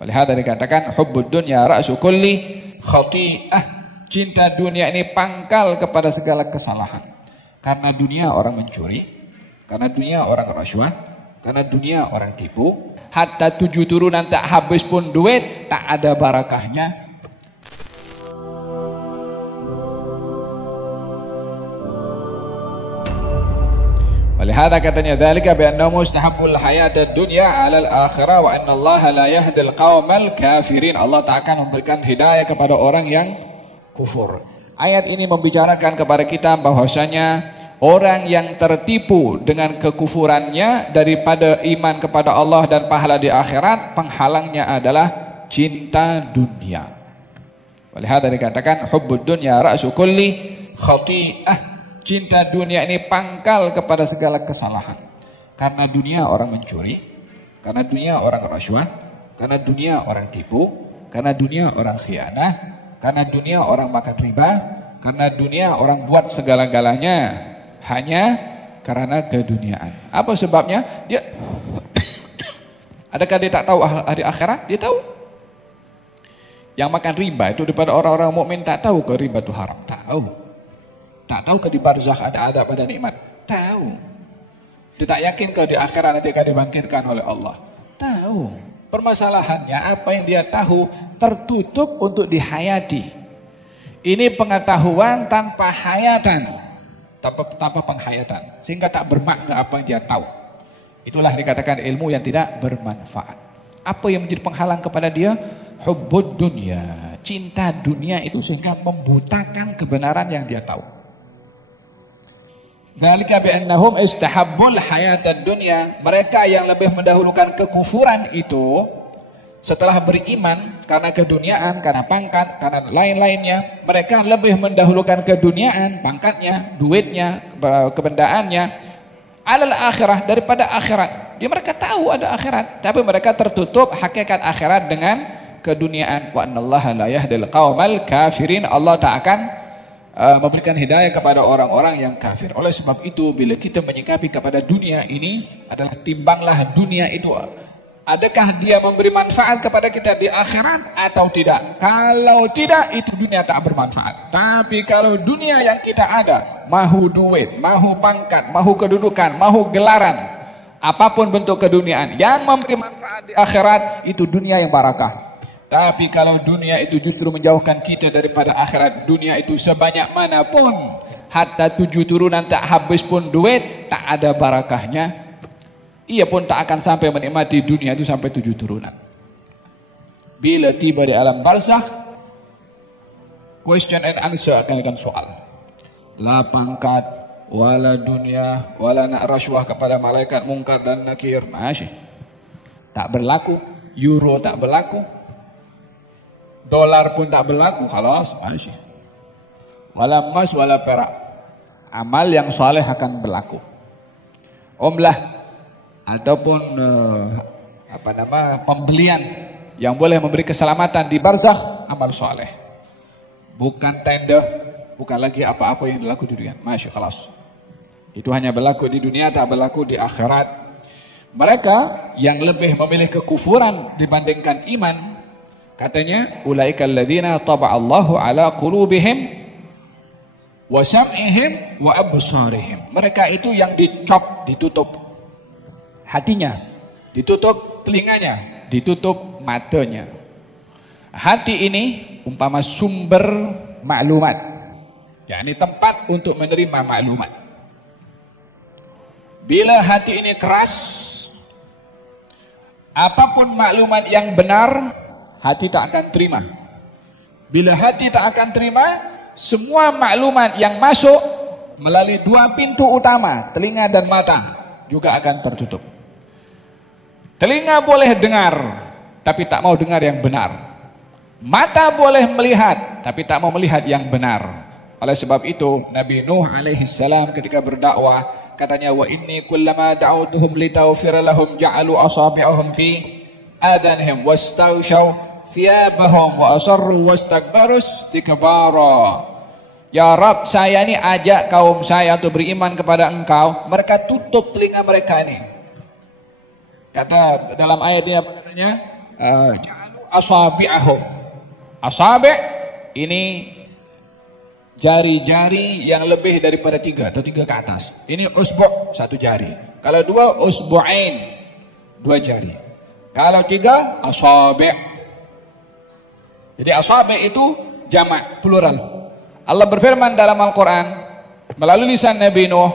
Walihada dikatakan hubbud dunya ra'su kulli khati'ah. Cinta dunia ini pangkal kepada segala kesalahan. Karena dunia orang mencuri, karena dunia orang rasuah, karena dunia orang tipu. Hatta 7 turunan tak habis pun duit, tak ada barakahnya. Walihada katanya dzalika bi annahu mustahabbul hayatad dunya 'alal akhirah wa anna Allah la yahdil qaumal kafirin. Allah tak akan memberikan hidayah kepada orang yang kufur. Ayat ini membicarakan kepada kita bahwasanya orang yang tertipu dengan kekufurannya daripada iman kepada Allah dan pahala di akhirat, penghalangnya adalah cinta dunia. Walihada dikatakan hubbud dunya ra'su kulli khati'ah. Cinta dunia ini pangkal kepada segala kesalahan. Karena dunia orang mencuri, karena dunia orang rasuah, karena dunia orang tipu, karena dunia orang khianah, karena dunia orang makan riba, karena dunia orang buat segala-galanya hanya karena keduniaan. Apa sebabnya? Dia adakah dia tak tahu hari akhirat? Dia tahu. Yang makan riba itu daripada orang-orang mukmin tak tahu ke riba itu haram. Tahu. Tak tahu ke di barzakh ada adab pada nikmat? Tahu. Dia tak yakin ke di akhirat nanti akan dibangkitkan oleh Allah? Tahu. Permasalahannya apa yang dia tahu tertutup untuk dihayati. Ini pengetahuan tanpa hayatan, tanpa penghayatan, sehingga tak bermakna apa yang dia tahu. Itulah dikatakan ilmu yang tidak bermanfaat. Apa yang menjadi penghalang kepada dia? Hubbud dunya, cinta dunia itu sehingga membutakan kebenaran yang dia tahu. Dzalika bi annahum istahabbul hayatad dunya. Mereka yang lebih mendahulukan kekufuran itu setelah beriman karena keduniaan, karena pangkat, karena lain-lainnya, mereka lebih mendahulukan keduniaan, pangkatnya, duitnya, kebendaannya, alal akhirah, daripada akhirat. Dia mereka tahu ada akhirat, tapi mereka tertutup hakikat akhirat dengan keduniaan. Wa annallaha la yahdil qaumal kafirin. Allah tak akan memberikan hidayah kepada orang-orang yang kafir. Oleh sebab itu, bila kita menyikapi kepada dunia ini adalah timbanglah dunia itu, adakah dia memberi manfaat kepada kita di akhirat atau tidak? Kalau tidak, itu dunia tak bermanfaat. Tapi kalau dunia yang kita ada, mahu duit, mahu pangkat, mahu kedudukan, mahu gelaran, apapun bentuk keduniaan yang memberi manfaat di akhirat, itu dunia yang barakah. Tapi kalau dunia itu justru menjauhkan kita daripada akhirat, dunia itu sebanyak manapun, hatta 7 turunan tak habis pun duit, tak ada barakahnya, ia pun tak akan sampai menikmati dunia itu sampai 7 turunan. Bila tiba di alam barzakh, question and answer akan soal. La pangkat, wala dunia, wala nak rasuah kepada malaikat mungkar dan nakir, masih tak berlaku. Euro tak berlaku, dolar pun tak berlaku, khalas, masih. Wala emas, wala perak. Amal yang saleh akan berlaku. Umlah ataupun pembelian yang boleh memberi keselamatan di barzakh, amal saleh. Bukan tenda, bukan lagi apa-apa yang berlaku di dunia. Masya Allah. Itu hanya berlaku di dunia, tak berlaku di akhirat. Mereka yang lebih memilih kekufuran dibandingkan iman, katanya ulaikal ladzina taba'allahu ala qulubihim wa sam'ihim wa absarihim. Mereka itu yang dicop, ditutup hatinya, ditutup telinganya, ditutup matanya. Hati ini umpama sumber maklumat, yakni tempat untuk menerima maklumat. Bila hati ini keras, apapun maklumat yang benar, hati tak akan terima. Bila hati tak akan terima, semua maklumat yang masuk melalui 2 pintu utama, telinga dan mata, juga akan tertutup. Telinga boleh dengar, tapi tak mau dengar yang benar. Mata boleh melihat, tapi tak mau melihat yang benar. Oleh sebab itu, Nabi Nuh alaihi salam ketika berdakwah, katanya, wa inni kullama da'utuhum litaghfira lahum ja'alu asabi'ahum fi adanihim wastaghshaw thiyabahum wa asarru wastakbaru istikbara. Ya Rabb, saya ini ajak kaum saya untuk beriman kepada engkau, mereka tutup telinga mereka ini. Kata dalam ayat ini apa katanya? Ja'alu asabi'ahum. Asabi' ini jari-jari yang lebih daripada 3 atau 3 ke atas. Ini usbu' 1 jari. Kalau 2 usbu'ain 2 jari. Kalau 3 asabi'. Jadi asabi' itu jamak, plural. Allah berfirman dalam Al-Quran melalui lisan Nabi Nuh,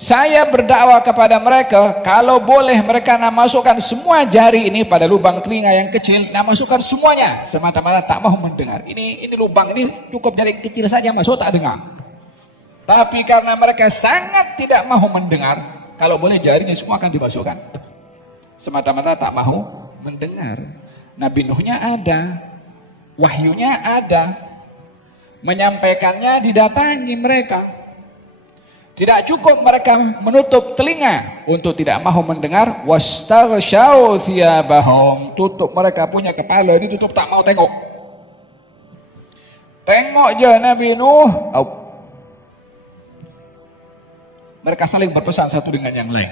saya berdakwah kepada mereka, kalau boleh mereka masukkan semua jari ini pada lubang telinga yang kecil, masukkan semuanya, semata-mata tak mau mendengar. Ini lubang ini cukup jari kecil saja masuk tak dengar. Tapi karena mereka sangat tidak mau mendengar, kalau boleh jarinya semua akan dimasukkan. Semata-mata tak mau mendengar. Nabi Nuhnya ada, wahyunya ada, menyampaikannya didatangi mereka. Tidak cukup mereka menutup telinga untuk tidak mahu mendengar, wastaghshaw thiyabahum, tutup mereka punya kepala ditutup tak mau tengok. Tengok je Nabi Nuh. Mereka saling berpesan satu dengan yang lain.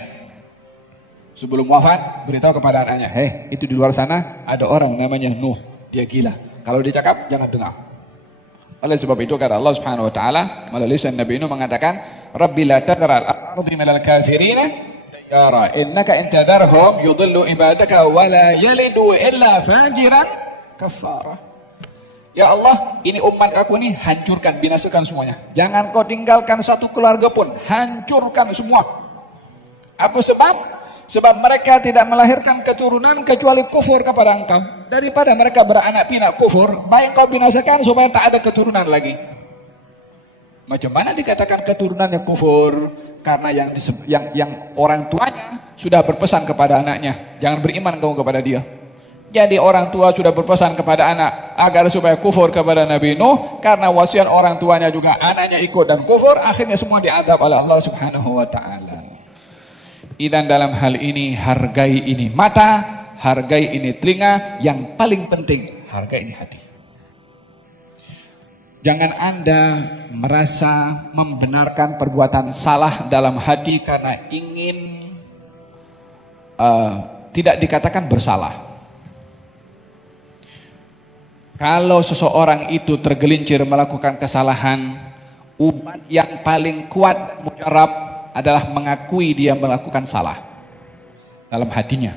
Sebelum wafat beritahu kepada anaknya, itu di luar sana ada orang namanya Nuh, dia gila. Kalau dia cakap jangan dengar. Oleh sebab itu kata Allah Subhanahu wa taala melalui lisan Nabi Nuh mengatakan, Rabbi la tadhar al-ardi minal kafirina yara innaka in tadharhum yudillu ibadaka wa la yalidu illa fajiran kafara. Ya Allah, ini umat aku ini hancurkan, binasakan semuanya. Jangan kau tinggalkan satu keluarga pun, hancurkan semua. Apa sebab? Sebab mereka tidak melahirkan keturunan kecuali kufur kepada engkau. Daripada mereka beranak pinak kufur, baik kau binasakan supaya tak ada keturunan lagi. Macam mana dikatakan keturunannya kufur? Karena yang orang tuanya sudah berpesan kepada anaknya, jangan beriman kamu kepada dia. Jadi orang tua sudah berpesan kepada anak agar supaya kufur kepada Nabi Nuh, karena wasiat orang tuanya juga anaknya ikut dan kufur, akhirnya semua diadab oleh Allah Subhanahu wa taala. Dan dalam hal ini hargai ini mata, hargai ini telinga, yang paling penting hargai ini hati. Jangan Anda merasa membenarkan perbuatan salah dalam hati karena ingin tidak dikatakan bersalah. Kalau seseorang itu tergelincir melakukan kesalahan, obat yang paling kuat mujarab adalah mengakui dia melakukan salah dalam hatinya.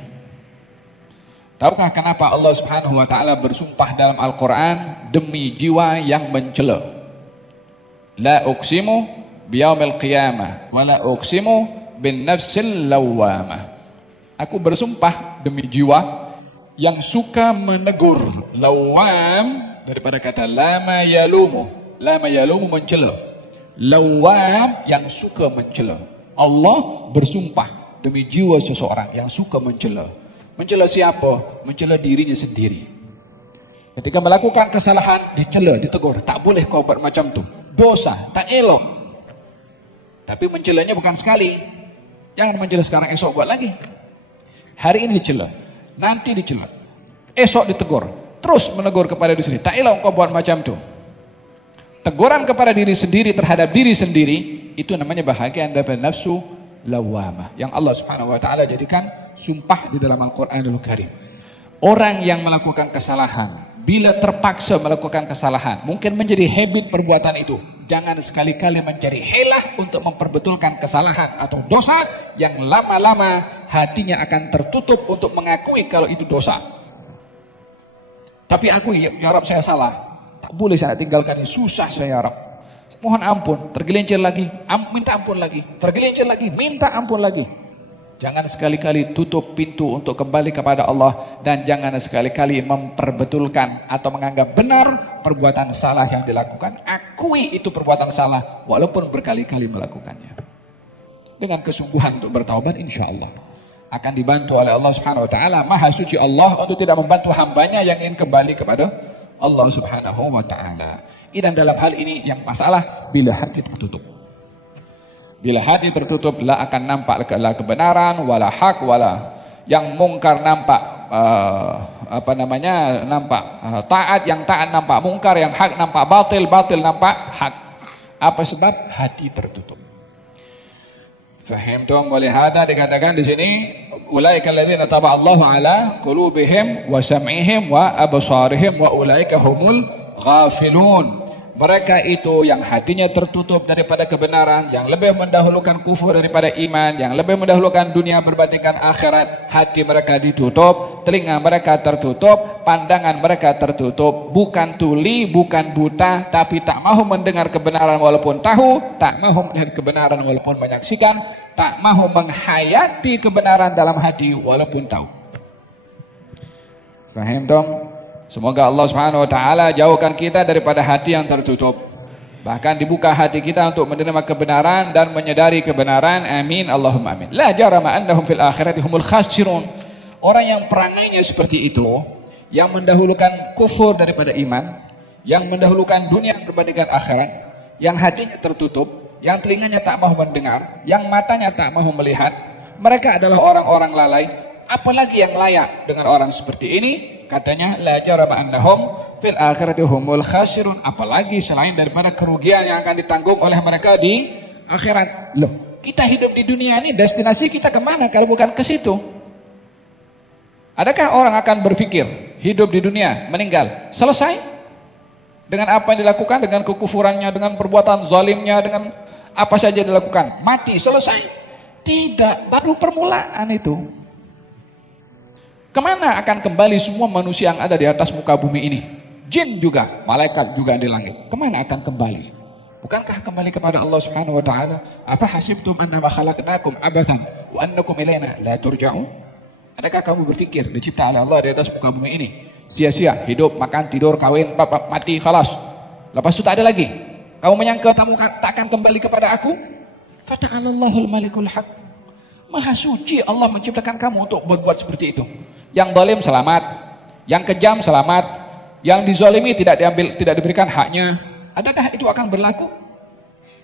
Tahukah kenapa Allah Subhanahu wa taala bersumpah dalam Al-Qur'an demi jiwa yang mencela? La uqsimu biyaumil qiyamah wa la uqsimu bin nafsil lawwamah. Aku bersumpah demi jiwa yang suka menegur. Lawwam daripada kata lama yalumu. Lama yalumu mencela. Lawwam yang suka mencela. Allah bersumpah demi jiwa seseorang yang suka mencela. Mencela siapa? Mencela dirinya sendiri. Ketika melakukan kesalahan, dicela, ditegur. Tak boleh kau buat macam tu. Dosa, tak elok. Tapi mencelanya bukan sekali. Jangan mencela sekarang, esok buat lagi. Hari ini dicela, nanti dicela, esok ditegur. Terus menegur kepada diri sendiri. Tak elok kau buat macam tu. Teguran kepada diri sendiri terhadap diri sendiri, itu namanya bahagian dari nafsu lawamah. Yang Allah Subhanahu wa taala jadikan sumpah di dalam Al-Qur'anul Karim. Orang yang melakukan kesalahan, bila terpaksa melakukan kesalahan, mungkin menjadi habit perbuatan itu. Jangan sekali-kali mencari helah untuk memperbetulkan kesalahan atau dosa yang lama-lama hatinya akan tertutup untuk mengakui kalau itu dosa. Tapi aku ya Rabb, saya salah. Tak boleh saya tinggalkan ini, susah saya ya Rabb. Mohon ampun, tergelincir lagi, minta ampun lagi, tergelincir lagi, minta ampun lagi. Jangan sekali-kali tutup pintu untuk kembali kepada Allah, dan jangan sekali-kali memperbetulkan atau menganggap benar perbuatan salah yang dilakukan. Akui itu perbuatan salah walaupun berkali-kali melakukannya. Dengan kesungguhan untuk bertaubat, insya Allah akan dibantu oleh Allah Subhanahu wa taala. Maha suci Allah untuk tidak membantu hambanya yang ingin kembali kepada Allah Subhanahu wa taala. Dan dalam hal ini yang masalah bila hati tertutup. Bila hati tertutup, la akan nampak la kebenaran, wala hak, wala yang mungkar nampak nampak taat, yang taat nampak mungkar, yang hak nampak batil, batil nampak hak. Apa sebab? Hati tertutup. Fahimtum? Walihada dikatakan di sini ulaika alladzina taba'allahu ala qulubihim wa sam'ihim wa absarihim wa ulaika humul ghafilun. Mereka itu yang hatinya tertutup daripada kebenaran, yang lebih mendahulukan kufur daripada iman, yang lebih mendahulukan dunia berbandingkan akhirat. Hati mereka ditutup, telinga mereka tertutup, pandangan mereka tertutup. Bukan tuli, bukan buta, tapi tak mahu mendengar kebenaran walaupun tahu, tak mahu melihat kebenaran walaupun menyaksikan, tak mahu menghayati kebenaran dalam hati walaupun tahu. Fahim dong? Semoga Allah Subhanahu wa taala jauhkan kita daripada hati yang tertutup. Bahkan dibuka hati kita untuk menerima kebenaran dan menyadari kebenaran. Amin Allahumma amin. La jarama annahum fil akhirati humul khasirun. Orang yang perangainya seperti itu, yang mendahulukan kufur daripada iman, yang mendahulukan dunia berbandingkan akhirat, yang hatinya tertutup, yang telinganya tak mahu mendengar, yang matanya tak mahu melihat, mereka adalah orang-orang lalai. Apalagi yang layak dengan orang seperti ini? Katanya la jarama annahum fil akhirati humul khasirun. Apalagi selain daripada kerugian yang akan ditanggung oleh mereka di akhirat. Loh, kita hidup di dunia ini, destinasi kita kemana kalau bukan ke situ? Adakah orang akan berpikir hidup di dunia, meninggal, selesai? Dengan apa yang dilakukan, dengan kekufurannya, dengan perbuatan zalimnya, dengan apa saja dilakukan, mati, selesai? Tidak, baru permulaan itu. Kemana akan kembali semua manusia yang ada di atas muka bumi ini? Jin juga, malaikat juga di langit. Kemana akan kembali? Bukankah kembali kepada Allah Subhanahu wa taala? Apa hasibtum annama khalaqnakum abathan wa annakum ilaina la turja'un? Adakah kamu berpikir dicipta oleh Allah di atas muka bumi ini sia-sia, hidup, makan, tidur, kawin, mati, khalas. Lepas itu tak ada lagi. Kamu menyangka kamu tak akan kembali kepada aku? Fata'alallahul malikul haq. Maha suci Allah menciptakan kamu untuk berbuat seperti itu. Yang zalim selamat, yang kejam selamat, yang dizalimi tidak diberikan haknya. Adakah itu akan berlaku?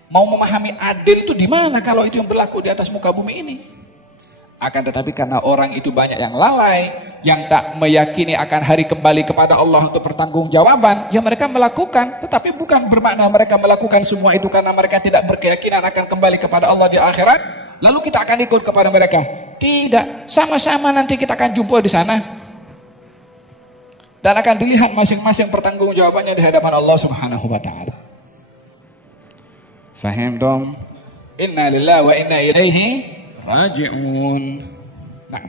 Mau memahami adil itu di mana kalau itu yang berlaku di atas muka bumi ini? Akan tetapi karena orang itu banyak yang lalai, yang tak meyakini akan hari kembali kepada Allah untuk pertanggungjawaban, ya mereka melakukan, tetapi bukan bermakna mereka melakukan semua itu karena mereka tidak berkeyakinan akan kembali kepada Allah di akhirat. Lalu kita akan ikut kepada mereka. Tidak, sama-sama nanti kita akan jumpa di sana. Dan akan dilihat masing-masing pertanggungjawabannya di hadapan Allah Subhanahu wa taala. Fahim dong? Inna lillahi wa inna ilaihi raji'un. Nah.